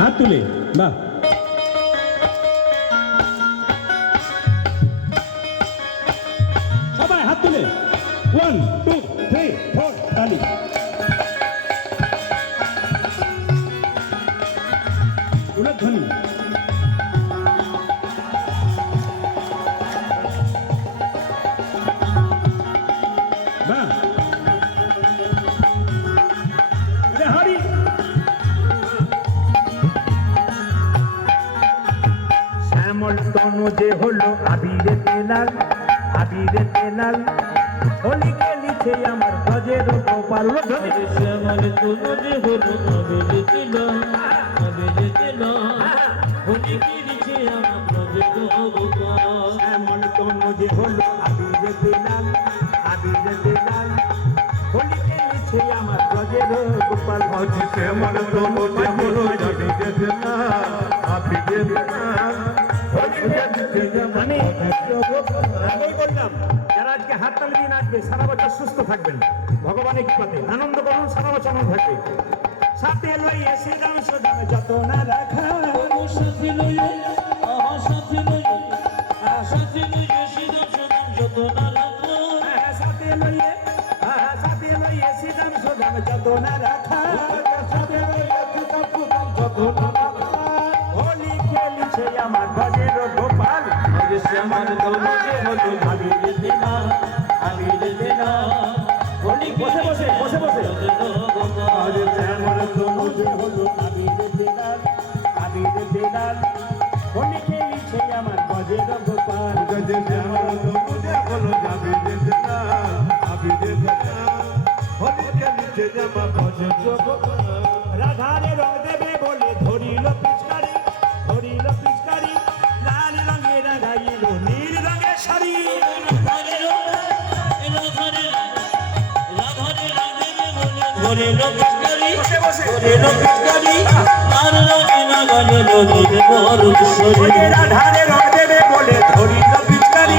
হাত তুলে বাহ সবাই হাত তুলে 1 2 3 4 তালি উলধ্বনি বাহ হরি শ্যামল তনু যে হলো আবিরে তেলাল আবিরে তেলাল হোলি খেলিছে আমার গজের গোপাল শ্যামল তনু যে হলো আবিরে তেলাল আবিরে তেলাল হোলি খেলিছে আমার গজের গোপাল শ্যামল তনু যে হলো আবিরে তেলাল আবিরে তেলাল হোলি খেলিছে আমার গজের গোপাল শ্যামল তনু যে হলো আবিরে তেলাল আবিরে তেলাল আমি বললাম যারা আজকে হাত তালি দিয়ে নাচবে সারা বছর সুস্থ থাকবেন ভগবানের কৃপাতে আনন্দ করুন সারা বছর আনন্দ থাকবে সাথে লইয়ে শ্রীরাম সুদাম যত না রাখা সাথে লইয়ে সাথে লইয়ে সাথে লইয়ে শ্রীরাম সুদাম যত না রাখা সাথে লইয়ে শ্রীরাম সুদাম যত না রাখা হোলি খেলছে আমার গজের গোপাল শ্যামল তনু যে হলো আবিরে তেলাল আবিরে তেলাল হোলি বসে বসে বসে বসে গোপাল শ্যামল তনু যে হলো আবিরে তেলাল আবিরে তেলাল হোলি খেলছে আমার গজের গোপাল শ্যামল তনু যে হলো আবিরে তেলাল আবিরে তেলাল হোলি খেলিছে আমার গজের গোপাল রাধারে রং দেবে বলে ধরিল পিচকারি লাল রঙে রাঙাইল নীল রঙের শাড়ি ঘরে লক্ষ্মী ঘরে লক্ষ্মী আর রঙে লাগালে নদীর বড় রাধারে রং দেবে বলে ধরিল পিচকারি